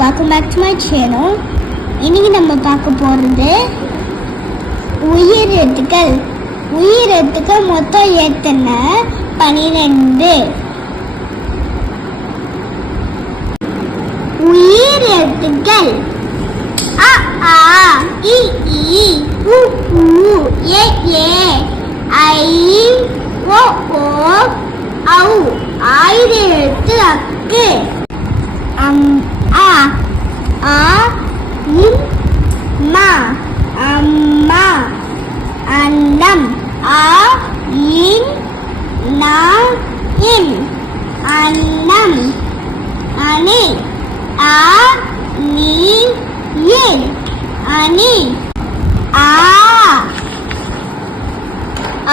welcome back to my channel. இன்னைக்கு நம்ம பார்க்க போறது உயிரெழுத்துக்கள். உயிரெழுத்துக்கள் மொத்தம் எத்தனை? 12. உயிரெழுத்துக்கள் அ ஆ இ ஈ உ ஊ ஏ ஏ ஐ ஓ ஓ ஔ. ஆயிரெழுத்து அக்கு. அம் ஆ ஆ இம் மா அம்மா. அண்டம் ஆ இன் நா இன் அன்னம். அணி ஆ நீ இன் அணி. ஆ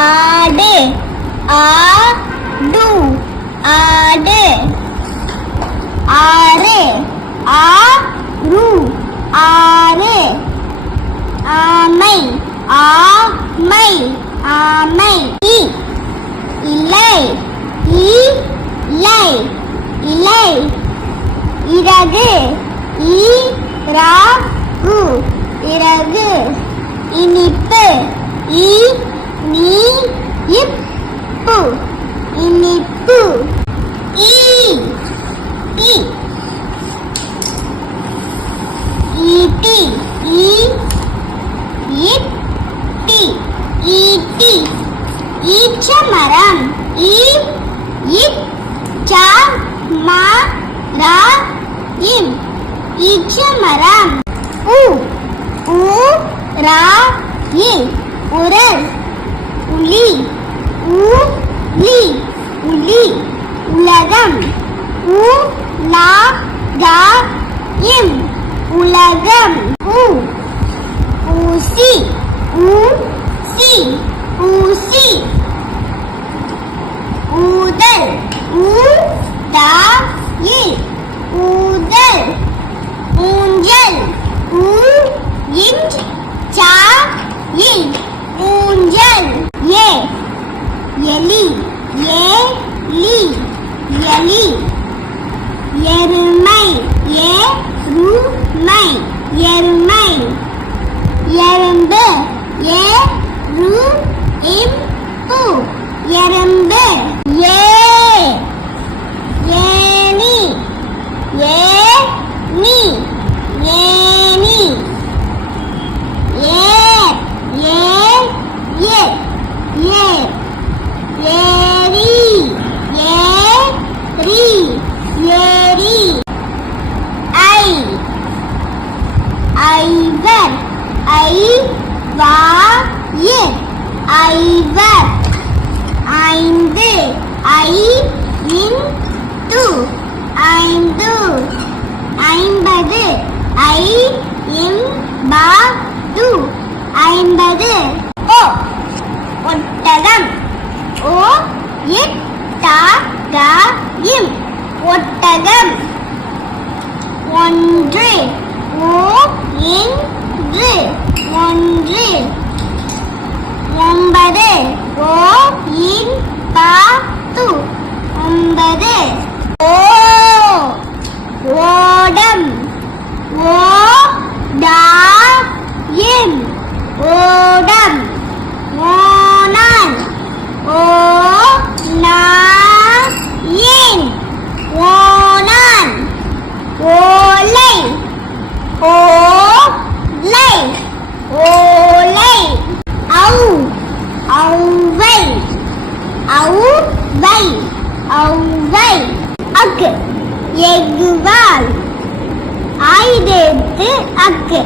ஆடு ஆடு ஆடு. ஆறு ஆறு ஆறு. ஆமை ஆமை ஆமை. இலை இலை இலை. இறகு இறகு இறகு. இனிப்பு இனிப்பு இனிப்பு. ஈ ஈ ஈட்டி ஈட்டி ஈட்டி. ஈச்சமரம் ஈச்சமரம். ஈச்சமரம். உ ரா இ உரல். உளி உளி உளி. உலகம் உலகம் உலகம். ஊசி ஊசி ஊசி. ஊதல் ஊதல் ஊதல். ஊஞ்சல் ஊஞ்சல். எலி எலி எலி. எருமை எருமை எருமை. எறும்பு எறும்பு எறும்பு. ஏணி ஏணி ஏணி. ஏரி ஏரி ஏரி. ஐவர் ஐவாயிர் ஐவர். ஐந்து ஐந்து ஐந்து. ஐம்பது ஐம்பது ஐம்பது. ஒட்டகம் ஓ இட்டகம் ஒட்டகம். ஒன்று ஓ இன்று ஒன்று. ஒன்பது ஓ இன் பாத்து ஒன்பது. ஓடம் ஓடாயின் ஓடம். ஓனான் ஓநாயின் ஓனான். ஓலை ஓலை ஓலை. ஔவை ஔவை ஔவை. அக்கு எஃகுவால். ஆயுதெழுத்து அக்கு.